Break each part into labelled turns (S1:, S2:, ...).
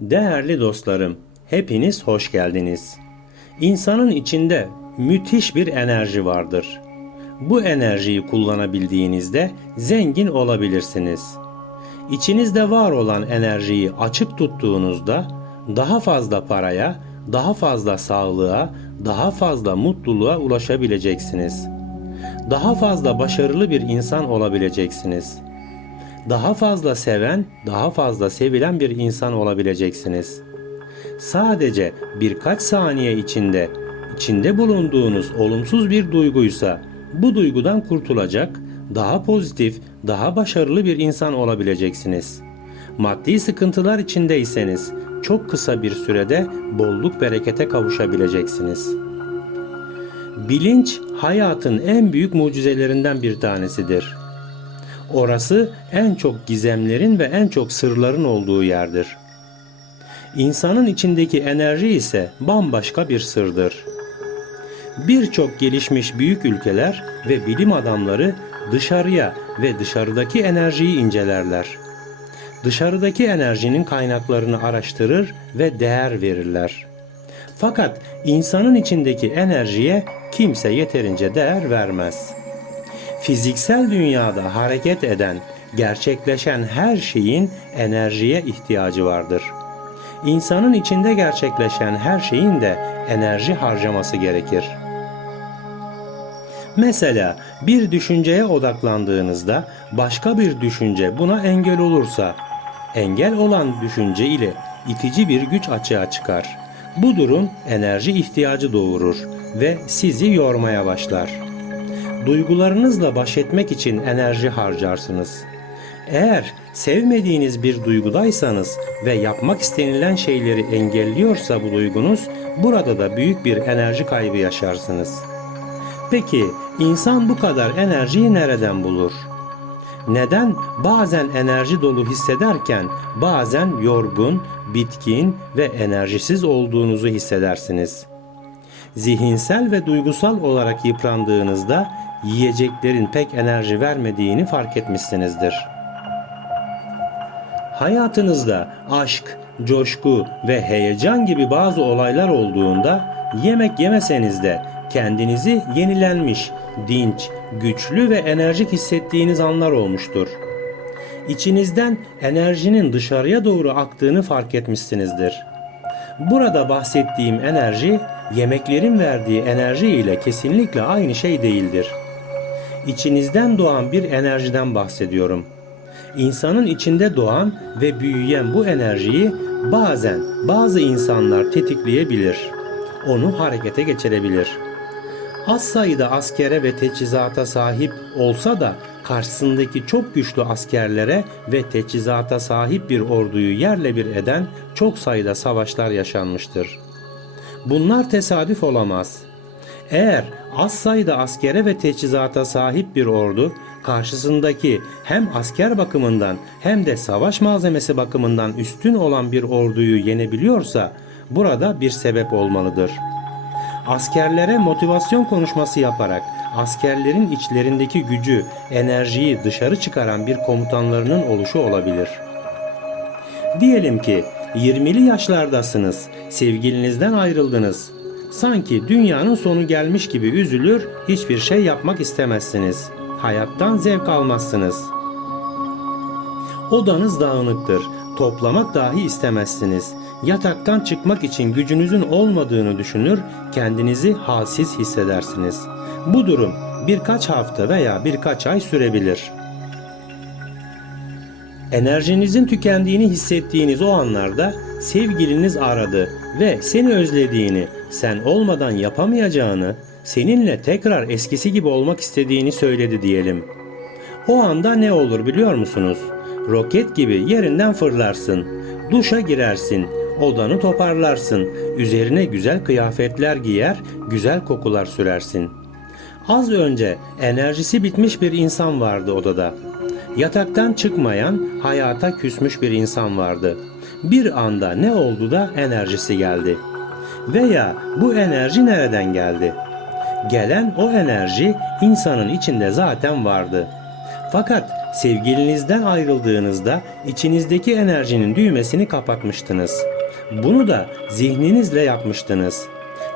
S1: Değerli dostlarım, hepiniz hoş geldiniz. İnsanın içinde müthiş bir enerji vardır. Bu enerjiyi kullanabildiğinizde zengin olabilirsiniz. İçinizde var olan enerjiyi açık tuttuğunuzda daha fazla paraya, daha fazla sağlığa, daha fazla mutluluğa ulaşabileceksiniz. Daha fazla başarılı bir insan olabileceksiniz daha fazla seven, daha fazla sevilen bir insan olabileceksiniz. Sadece birkaç saniye içinde içinde bulunduğunuz olumsuz bir duyguysa bu duygudan kurtulacak, daha pozitif, daha başarılı bir insan olabileceksiniz. Maddi sıkıntılar içindeyseniz çok kısa bir sürede bolluk berekete kavuşabileceksiniz. Bilinç hayatın en büyük mucizelerinden bir tanesidir. Orası en çok gizemlerin ve en çok sırların olduğu yerdir. İnsanın içindeki enerji ise bambaşka bir sırdır. Birçok gelişmiş büyük ülkeler ve bilim adamları dışarıya ve dışarıdaki enerjiyi incelerler. Dışarıdaki enerjinin kaynaklarını araştırır ve değer verirler. Fakat insanın içindeki enerjiye kimse yeterince değer vermez.'' Fiziksel dünyada hareket eden, gerçekleşen her şeyin enerjiye ihtiyacı vardır. İnsanın içinde gerçekleşen her şeyin de enerji harcaması gerekir. Mesela bir düşünceye odaklandığınızda başka bir düşünce buna engel olursa, engel olan düşünce ile itici bir güç açığa çıkar. Bu durum enerji ihtiyacı doğurur ve sizi yormaya başlar.'' Duygularınızla baş etmek için enerji harcarsınız. Eğer sevmediğiniz bir duygudaysanız ve yapmak istenilen şeyleri engelliyorsa bu duygunuz, burada da büyük bir enerji kaybı yaşarsınız. Peki insan bu kadar enerjiyi nereden bulur? Neden bazen enerji dolu hissederken bazen yorgun, bitkin ve enerjisiz olduğunuzu hissedersiniz? Zihinsel ve duygusal olarak yıprandığınızda yiyeceklerin pek enerji vermediğini fark etmişsinizdir. Hayatınızda aşk, coşku ve heyecan gibi bazı olaylar olduğunda yemek yemeseniz de kendinizi yenilenmiş, dinç, güçlü ve enerjik hissettiğiniz anlar olmuştur. İçinizden enerjinin dışarıya doğru aktığını fark etmişsinizdir. Burada bahsettiğim enerji yemeklerin verdiği enerji ile kesinlikle aynı şey değildir içinizden doğan bir enerjiden bahsediyorum. İnsanın içinde doğan ve büyüyen bu enerjiyi bazen bazı insanlar tetikleyebilir. Onu harekete geçirebilir. Az sayıda askere ve teçhizata sahip olsa da karşısındaki çok güçlü askerlere ve teçhizata sahip bir orduyu yerle bir eden çok sayıda savaşlar yaşanmıştır. Bunlar tesadüf olamaz.'' Eğer az sayıda askere ve teçhizata sahip bir ordu karşısındaki hem asker bakımından hem de savaş malzemesi bakımından üstün olan bir orduyu yenebiliyorsa burada bir sebep olmalıdır. Askerlere motivasyon konuşması yaparak askerlerin içlerindeki gücü, enerjiyi dışarı çıkaran bir komutanlarının oluşu olabilir. Diyelim ki 20'li yaşlardasınız, sevgilinizden ayrıldınız Sanki dünyanın sonu gelmiş gibi üzülür, hiçbir şey yapmak istemezsiniz. Hayattan zevk almazsınız. Odanız dağınıktır. Toplamak dahi istemezsiniz. Yataktan çıkmak için gücünüzün olmadığını düşünür, kendinizi halsiz hissedersiniz. Bu durum birkaç hafta veya birkaç ay sürebilir. Enerjinizin tükendiğini hissettiğiniz o anlarda sevgiliniz aradı ve seni özlediğini, sen olmadan yapamayacağını, seninle tekrar eskisi gibi olmak istediğini söyledi diyelim. O anda ne olur biliyor musunuz? Roket gibi yerinden fırlarsın, duşa girersin, odanı toparlarsın, üzerine güzel kıyafetler giyer, güzel kokular sürersin. Az önce enerjisi bitmiş bir insan vardı odada. Yataktan çıkmayan, hayata küsmüş bir insan vardı. Bir anda ne oldu da enerjisi geldi.'' Veya bu enerji nereden geldi? Gelen o enerji insanın içinde zaten vardı. Fakat sevgilinizden ayrıldığınızda içinizdeki enerjinin düğmesini kapatmıştınız. Bunu da zihninizle yapmıştınız.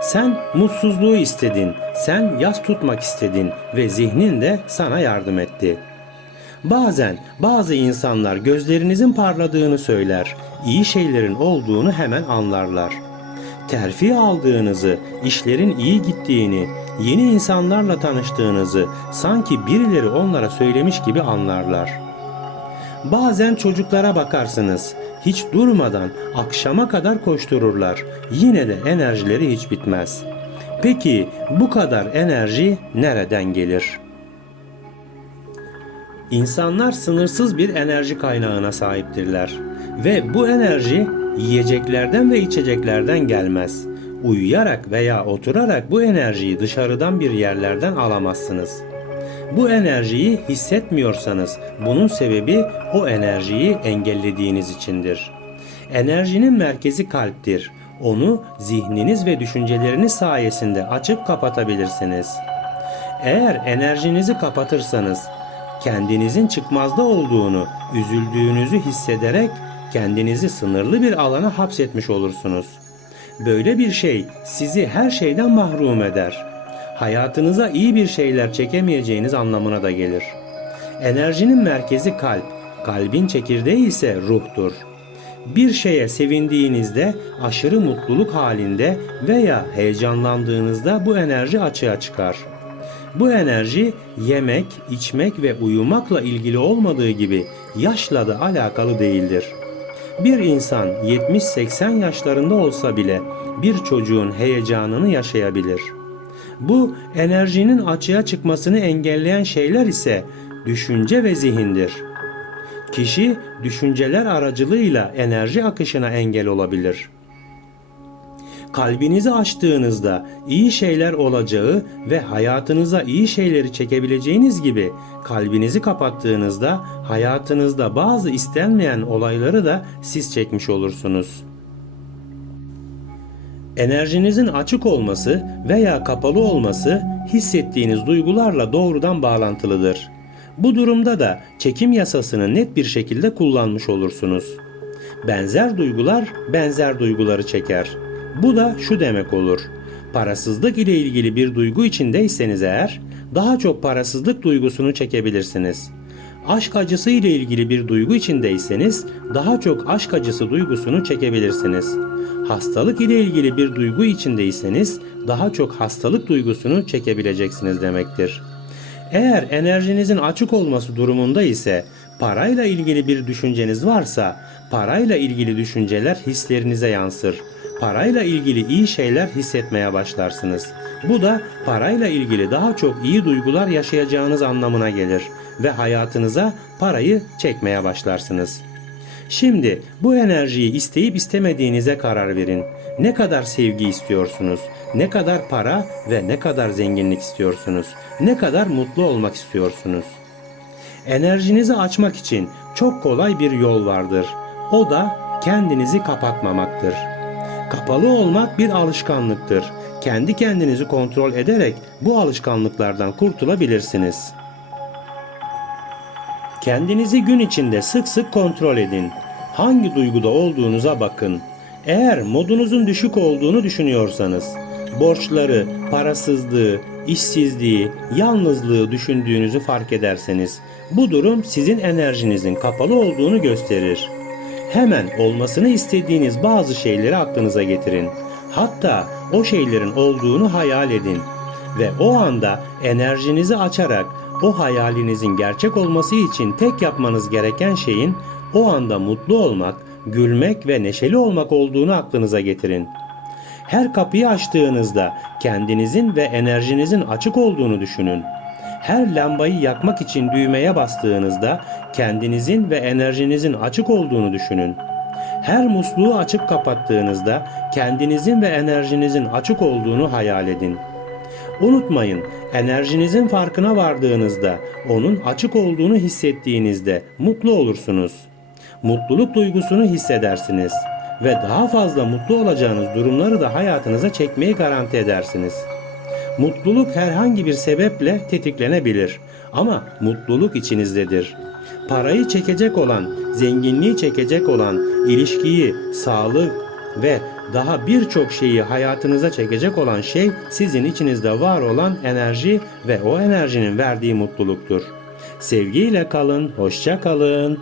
S1: Sen mutsuzluğu istedin, sen yas tutmak istedin ve zihnin de sana yardım etti. Bazen bazı insanlar gözlerinizin parladığını söyler, iyi şeylerin olduğunu hemen anlarlar. Terfi aldığınızı, işlerin iyi gittiğini, yeni insanlarla tanıştığınızı sanki birileri onlara söylemiş gibi anlarlar. Bazen çocuklara bakarsınız. Hiç durmadan akşama kadar koştururlar. Yine de enerjileri hiç bitmez. Peki bu kadar enerji nereden gelir? İnsanlar sınırsız bir enerji kaynağına sahiptirler ve bu enerji yiyeceklerden ve içeceklerden gelmez. Uyuyarak veya oturarak bu enerjiyi dışarıdan bir yerlerden alamazsınız. Bu enerjiyi hissetmiyorsanız bunun sebebi o enerjiyi engellediğiniz içindir. Enerjinin merkezi kalptir. Onu zihniniz ve düşünceleriniz sayesinde açıp kapatabilirsiniz. Eğer enerjinizi kapatırsanız kendinizin çıkmazda olduğunu, üzüldüğünüzü hissederek kendinizi sınırlı bir alana hapsetmiş olursunuz. Böyle bir şey sizi her şeyden mahrum eder. Hayatınıza iyi bir şeyler çekemeyeceğiniz anlamına da gelir. Enerjinin merkezi kalp, kalbin çekirdeği ise ruhtur. Bir şeye sevindiğinizde, aşırı mutluluk halinde veya heyecanlandığınızda bu enerji açığa çıkar. Bu enerji yemek, içmek ve uyumakla ilgili olmadığı gibi yaşla da alakalı değildir. Bir insan 70-80 yaşlarında olsa bile bir çocuğun heyecanını yaşayabilir. Bu enerjinin açığa çıkmasını engelleyen şeyler ise düşünce ve zihindir. Kişi düşünceler aracılığıyla enerji akışına engel olabilir. Kalbinizi açtığınızda iyi şeyler olacağı ve hayatınıza iyi şeyleri çekebileceğiniz gibi kalbinizi kapattığınızda hayatınızda bazı istenmeyen olayları da siz çekmiş olursunuz. Enerjinizin açık olması veya kapalı olması hissettiğiniz duygularla doğrudan bağlantılıdır. Bu durumda da çekim yasasını net bir şekilde kullanmış olursunuz. Benzer duygular benzer duyguları çeker. Bu da şu demek olur. Parasızlık ile ilgili bir duygu içindeyseniz eğer daha çok parasızlık duygusunu çekebilirsiniz. Aşk acısı ile ilgili bir duygu içindeyseniz daha çok aşk acısı duygusunu çekebilirsiniz. Hastalık ile ilgili bir duygu içindeyseniz daha çok hastalık duygusunu çekebileceksiniz demektir. Eğer enerjinizin açık olması durumunda ise parayla ilgili bir düşünceniz varsa parayla ilgili düşünceler hislerinize yansır. Parayla ilgili iyi şeyler hissetmeye başlarsınız. Bu da parayla ilgili daha çok iyi duygular yaşayacağınız anlamına gelir ve hayatınıza parayı çekmeye başlarsınız. Şimdi bu enerjiyi isteyip istemediğinize karar verin. Ne kadar sevgi istiyorsunuz? Ne kadar para ve ne kadar zenginlik istiyorsunuz? Ne kadar mutlu olmak istiyorsunuz? Enerjinizi açmak için çok kolay bir yol vardır. O da kendinizi kapatmamaktır. Kapalı olmak bir alışkanlıktır. Kendi kendinizi kontrol ederek bu alışkanlıklardan kurtulabilirsiniz. Kendinizi gün içinde sık sık kontrol edin. Hangi duyguda olduğunuza bakın. Eğer modunuzun düşük olduğunu düşünüyorsanız, borçları, parasızlığı, işsizliği, yalnızlığı düşündüğünüzü fark ederseniz, bu durum sizin enerjinizin kapalı olduğunu gösterir. Hemen olmasını istediğiniz bazı şeyleri aklınıza getirin. Hatta o şeylerin olduğunu hayal edin ve o anda enerjinizi açarak o hayalinizin gerçek olması için tek yapmanız gereken şeyin o anda mutlu olmak, gülmek ve neşeli olmak olduğunu aklınıza getirin. Her kapıyı açtığınızda kendinizin ve enerjinizin açık olduğunu düşünün. Her lambayı yakmak için düğmeye bastığınızda kendinizin ve enerjinizin açık olduğunu düşünün. Her musluğu açıp kapattığınızda kendinizin ve enerjinizin açık olduğunu hayal edin. Unutmayın, enerjinizin farkına vardığınızda, onun açık olduğunu hissettiğinizde mutlu olursunuz. Mutluluk duygusunu hissedersiniz ve daha fazla mutlu olacağınız durumları da hayatınıza çekmeyi garanti edersiniz. Mutluluk herhangi bir sebeple tetiklenebilir Ama mutluluk içinizdedir. Parayı çekecek olan, zenginliği çekecek olan, ilişkiyi, sağlık ve daha birçok şeyi hayatınıza çekecek olan şey sizin içinizde var olan enerji ve o enerjinin verdiği mutluluktur. Sevgiyle kalın, hoşça kalın.